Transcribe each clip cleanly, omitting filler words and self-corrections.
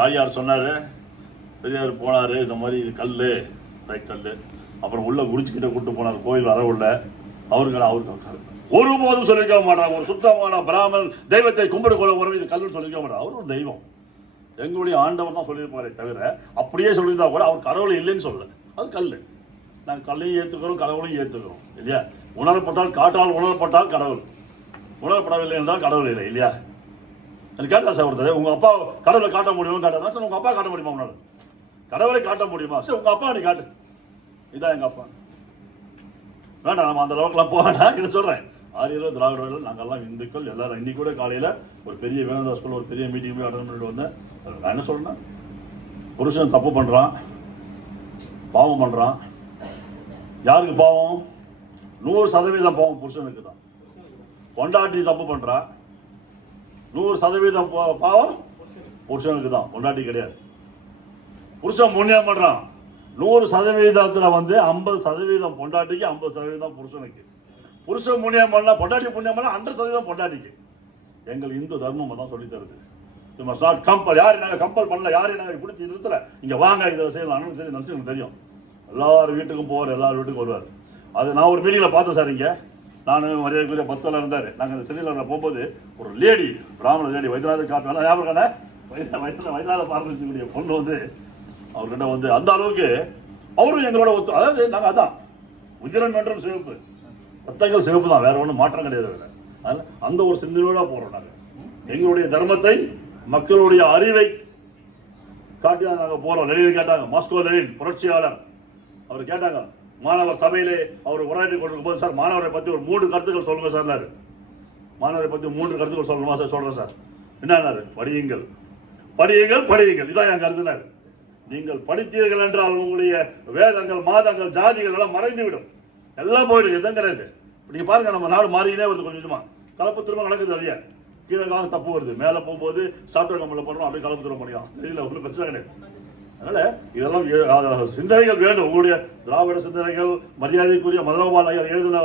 தாயார் சொன்னார், பெரியார் போனார், இந்த மாதிரி இது கல் ரைட் கல், அப்புறம் உள்ள குடிச்சுக்கிட்ட கூட்டு போனார் கோயில் வரவுள்ள. அவருக்கு ஒருபோதும் சொல்லிக்க மாட்டாங்க. ஒரு சுத்தமான பிராமணன் தெய்வத்தை கும்பிடு கொள்ள உறவு இது கல்லுன்னு சொல்லிக்க மாட்டார். அவர் ஒரு தெய்வம், எங்களுடைய ஆண்டவர் தான் சொல்லியிருப்பாரே தவிர அப்படியே சொல்லியிருந்தா கூட அவர் கடவுள் இல்லைன்னு சொல்லல. அது கல். நாங்கள் கல்லையும் ஏற்றுக்கிறோம், கடவுளையும் ஏற்றுக்கிறோம் இல்லையா? உணரப்பட்டால் காட்டால் உணரப்பட்டால் கடவுள், உணரப்படவில்லை என்றால் கடவுள் இல்லை இல்லையா? அது கேட்டா சார் ஒருத்தர், உங்க அப்பா கடவுளை காட்ட முடியுமா கேட்டா, சார் உங்க அப்பா காட்ட முடியுமா உன்னால? கடவுளை காட்ட முடியுமா? சார் உங்க அப்பா நீ காட்டு, இதான் எங்க அப்பா. வேண்டாம், நம்ம அந்த அளவுக்குலாம் போக வேண்டாம். இதை சொல்றேன், ஆரியர்கள் திராவிடர்கள் நாங்கள்லாம் இந்துக்கள் எல்லாரும். இன்னைக்கு கூட காலையில ஒரு பெரிய வேதாந்தா ஸ்கூல் ஒரு பெரிய மீட்டிங் போய் அட்டன் பண்ணிட்டு வந்தேன். நான் என்ன சொல்றேன், புருஷன் தப்பு பண்றான், பாவம் பண்றான். யாருக்கு பாவம்? 100% பாவம் புருஷனுக்கு தான். பொண்டாட்டி தப்பு பண்றா, 100% பாவம் புருஷனுக்கு தான், பொண்டாட்டி கிடையாது. புருஷன் புண்ணியம் பண்றான், 100%த்துல 50% பொண்டாட்டிக்கு, 50% புருஷனுக்கு. புருஷன் புண்ணியம் பண்ணா, பொண்டாட்டி புண்ணியம் பண்ணா 100% பொண்டாட்டிக்கு. எங்கள் இந்து தர்மம் தான் சொல்லி தருது. கம்பல் யாரும் நாங்கள் கம்பல் பண்ணல, யாரையும் நாங்கள் பிடிச்சி நிறுத்தல. இங்க வாங்க இதை செய்யலாம், அண்ணன் சரி நினைச்சு தெரியும். எல்லாரும் வீட்டுக்கும் போவார், எல்லாரும் வீட்டுக்கும் வருவார். அது நான் ஒரு மீட்டிங்ல பார்த்தேன் சார். இங்க நான் மரியாதைக்குரிய 10 இருந்தார். நாங்கள் சென்னையில் போகும்போது ஒரு லேடி, பிராமண லேடி, வைத்தியநாத காப்பி ஞாபகம், வைத்தியநாத பார்வதிய பொண்ணு அவர்கிட்ட அந்த அளவுக்கு அவரும் எங்களோட அதாவது நாங்கள் அதான் உஜிரன் மன்றம் சிவப்பு, ரத்தங்கள் சிவப்பு தான், வேற ஒன்றும் மாற்றம் கிடையாது. அந்த ஒரு சிந்தனையோட போறோம். நாங்கள் எங்களுடைய தர்மத்தை, மக்களுடைய அறிவை காட்டி தான் நாங்கள் போறோம். லெனின் கேட்டாங்க, மாஸ்கோ லெனின் புரட்சியாளர், அவர் கேட்டாங்க மாணவர் சபையிலே அவர் உரையாற்றி கொண்டிருக்கும் போது, சார் மாணவரை பத்தி ஒரு 3 கருத்துக்கள் சொல்லுங்க சார். மாணவரை பத்தி 3 கருத்துக்கள் சொல்லணுமா சார்? சொல்றேன் சார். என்ன? படியுங்கள் படியுங்கள் படியுங்கள், இதான் என் கருத்துனாரு. நீங்கள் படித்தீர்கள் என்றால் உங்களுடைய வேதங்கள், மாதங்கள், ஜாதிகள் எல்லாம் மறைந்துவிடும், எல்லாம் போயிடும், எதுவும் கிடையாது. நீங்க பாருங்க, நம்ம நாடு மாறினே வருது, கொஞ்சம் கொஞ்சமா கலப்பு திரும்ப நடக்குது. இல்லையா? கீழே காலம் தப்பு வருது, மேலே போகும்போது சாப்ட்வேர் கம்பெனியில் பண்றோம், அப்படியே கலப்பு திரும்ப முடியும், தெரியல, ஒரு பிரச்சனை கிடையாது. அதனால இதெல்லாம் சிந்தனைகள் வேண்டும். உங்களுடைய திராவிட சிந்தனைகள், மரியாதைக்குரிய மதுரபால் ஐயர் எழுதின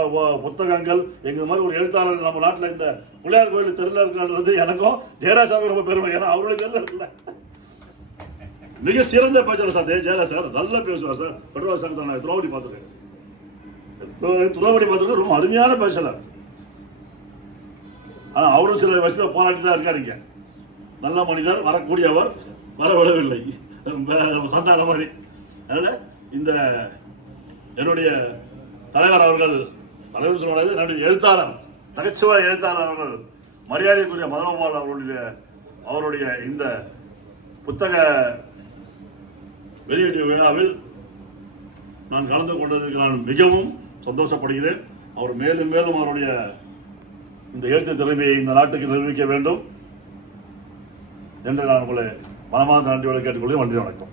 புத்தகங்கள், எங்க மாதிரி ஒரு எழுத்தாளர் நம்ம நாட்டில் இந்த பிள்ளையார் கோயில் தெருல இருக்கிறது எனக்கும் ஜெயராஜாவுக்கு ரொம்ப பெருமை. ஏன்னா அவருடைய தெருல இருக்குல்ல, மிக சிறந்த பேச்சாளர் சார் ஜெயராஜ் சார், நல்லா பேசுவார் சார். பெட்ரோல் சங்கத்தை நான் துரோபடி பார்த்துருக்கேன், ரொம்ப அருமையான பேச்சாளர். ஆனா அவரும் சில வருஷத்துல போராட்டி தான் இருக்காருங்க. நல்ல மனிதர், வரக்கூடியவர், வரவிடவில்லை சந்தான மாதிரி. அதனால இந்த என்னுடைய தலைவர் அவர்கள், தலைவர் சொல்லுவாங்க, என்னுடைய எழுத்தாளர், நகைச்சுவை எழுத்தாளர் அவர்கள், மரியாதைக்குரிய மதுரபால் அவருடைய இந்த புத்தக வெளியீட்டு விழாவில் நான் கலந்து கொண்டதற்கு நான் மிகவும் சந்தோஷப்படுகிறேன். அவர் மேலும் மேலும் அவருடைய இந்த எழுத்து திறமையை இந்த நாட்டுக்கு நிரூபிக்க வேண்டும் என்று நான் உங்களை மனமார்ந்த நன்றியோடு கேட்டுக்கொள்கிறேன். நன்றி, வணக்கம்.